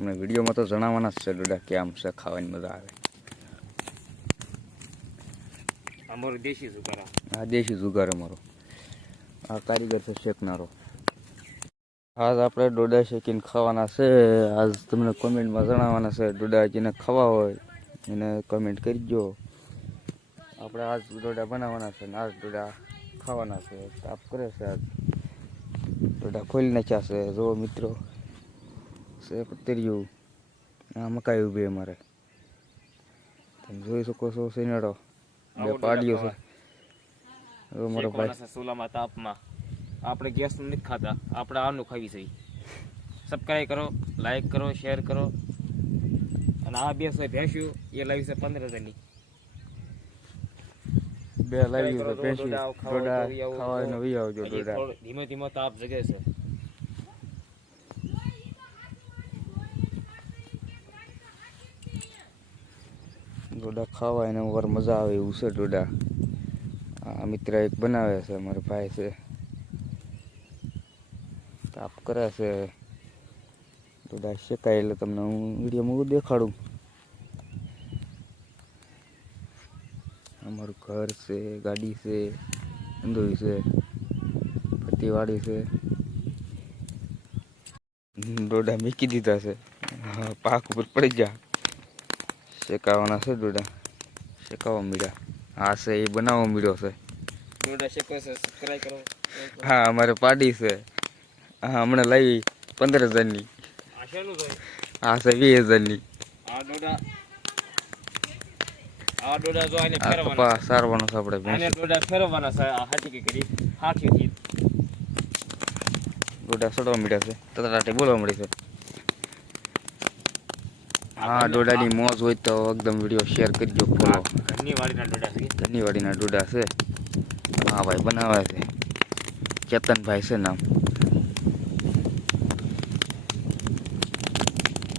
તમને વિડીયોમાં તો જણાવવાના જ છે ડોડા કે આમ છે ખાવાની મજા આવે. અમારો દેશી જુગાર હા દેશી જુગાર અમારો. આ કારીગર છે શેકનારો. આજ આપણે ડોડા શેકીને ખાવાના છે. આજ તમને કોમેન્ટમાં જણાવવાના છે ડોડા જેને ખાવા હોય એને કમેન્ટ કરજો. આપણે આજ ડોડા બનાવવાના છે ને આજ ડોડા ખાવાના છે. તાપ કરે છે આજ. ડોડા ખોલી નાખ્યા છે. જો મિત્રો. છે પતરિયું આ મકાઈ ઊભી અમારે તમે જોઈ શકો છો સિનેડો બે પાડ્યો છે. હવે મારો ભાઈ સોલામાં તાપમાં. આપણે ગેસ નથી ખાતા. આપણે આનું ખાવી છે. સબસ્ક્રાઈબ કરો લાઈક કરો શેર કરો. અને આ બે સો ભેંસ્યું એ લાવી છે પંદર હજારની. બે લાવી થોડું ધીમે ધીમે તાપ જગે છે. ડોડા ખાવા એને વાર મજા આવે એવું છે ડોડા. આ મિત્ર એક બનાવે છે અમારા ભાઈ છે. તાપ કરે છે. ડોડા શેકાય એટલે તમને હું વિડીયોમાં દેખાડું. અમારું ઘર છે, ગાડી છે અંદોઈ છે ફતીવાડી છે. ડોડા મૂકી દીધા છે. પાક ઉપર પડી જા શેકાવાના છે ડોડા શેકાવા મળ્યા હા છે એ બનાવવા મળ્યો છે. ડોડા શેકો છે સબસ્ક્રાઈબ કરો. હા અમારે પાડી છે. હા હમણાં લાવી પંદર હજારની. હા છે? વીસ હજારની. સારવાનો છે આપણે ડોડા છે. સડવા મળ્યા તતરાટે બોલવા મળી છે. હા ડોડાની મોજ હોય તો એકદમ વીડિયો શેર કરજો ફોલો ઘરની વાડીના ડોડા છે. ધનીવાડીના ડોડા છે. હા ભાઈ બનાવે છે. ચેતનભાઈ છે નામ.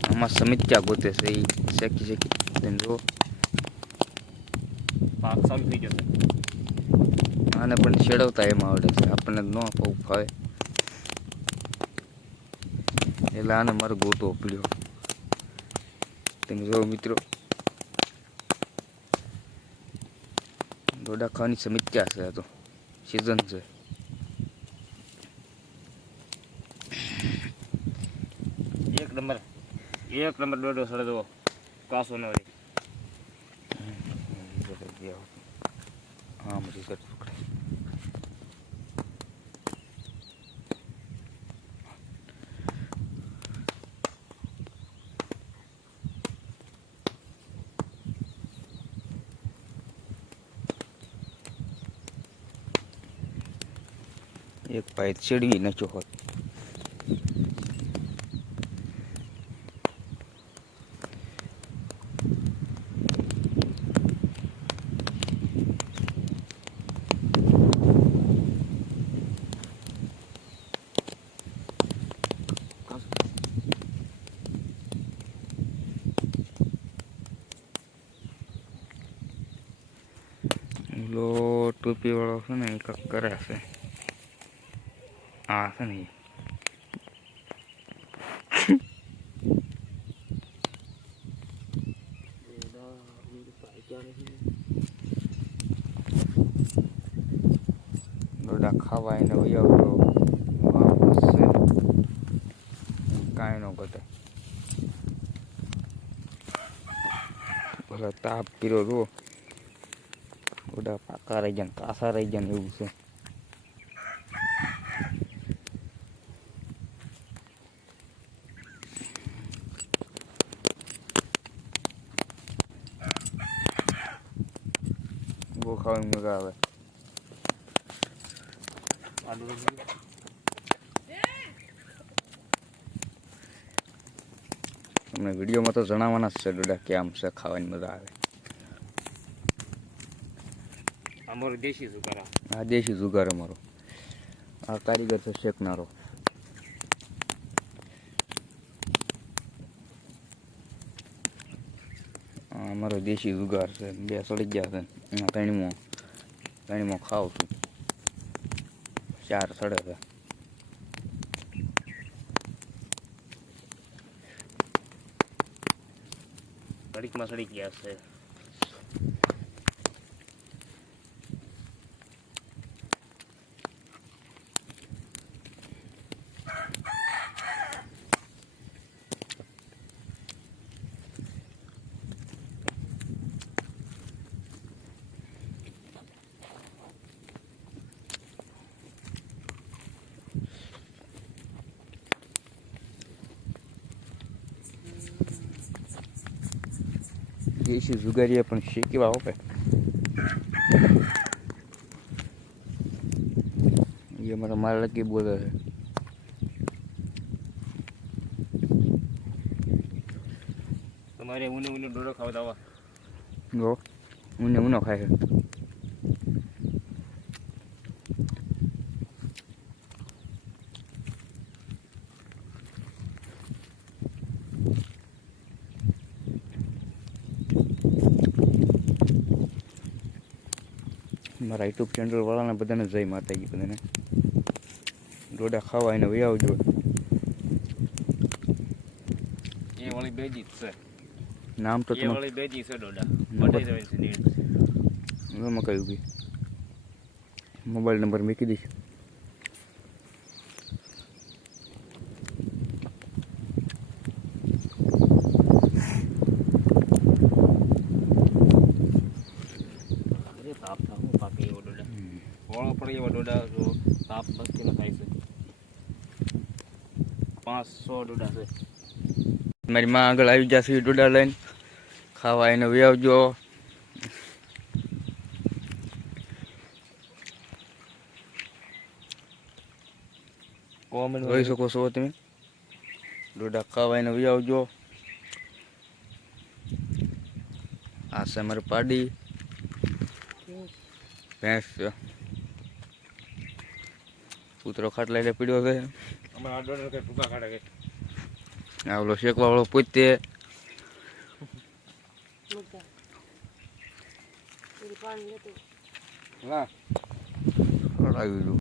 આમાં સમિત્યા ગોતે છે એ શેકી શેકી તેને જો પાક ચાલુ થઈ જશે આને પણ શેડવતા એમાં આવડે છે. આપણને ન ફાવે એટલે આને મારો ગોતો પીડ્યો તમે જો મિત્રો. ડોડા ખાવાની સમસ્યા છે આ તો. સિઝન છે. એક નંબર. એક નંબર ડોડો સડે જુઓ. કાસો ન હોય હા મરી કટ પકડાય. એક પાઇપ ચડવી નાખ્યો હોત ઓલો ટોપી વાળો છે ને એ કરે છે. હા છે ને ઈ. ડોડા ખાવા એને વહી આવજો વાપસ કાંઈ ન ઘટે ભલે તાપ પીરો રો ડોડા પાકા રહી જાય ને કાસા રહી જાય ને એવું છે ખાવાની મજા આવે. તમને વિડીયોમાં તો જણાવવાના જ છે ડોડા કે આમ છે ખાવાની મજા આવે. અમારો દેશી જુગાર. આ દેશી જુગાર અમારો. આ કારીગર છે શેકનારો અમારો દેશી જુગાર છે. બે સડી ગયા છે. એમાં તણીમાં તણીમાં ખાવ છું. ચાર સડે છે. સડીકમાં સડી ગયા છે. દેશી જુગારીએ પણ શીખવા આપે એ મારા માલકી બોલે છે. તમારે ઊને ઊને ડોડો ખાવા દાવા જો ઊને ઊનો ખાય છે. મારા યુટ્યુબ ચેનલવાળાને બધાને જય માતાજી બધાને. ડોડા ખાવા એને વહી આવજો. એ વાળી બેજી છે. નામ તો એ વાળી બેજી છે ડોડા. બતાવી દેવાની છે નીડ એમાં કહ્યું બી મોબાઈલ નંબર મૂકી દઈશ અરે તાપ થા હું પાકે એવો ડોડા વાળો પડે એવા ડોડા જો તાપ બસ થાય છે પાંચસો ડોડા છે મારી માં આગળ આવી જશે ડોડા લઈને ખાવા એને વ્યાવજો કોમેન્ટ જોઈ શકો છો તમે ડોડા ખાવા એને આવજો આ સમર મારી પાડી ભેંસ કૂતરો ખાટ લઈને પીડ્યો છે. આવલો આ ડોડા કઈ ટૂંકા કાઢે કે શેકવા વાળો પૂછતે હા. આવી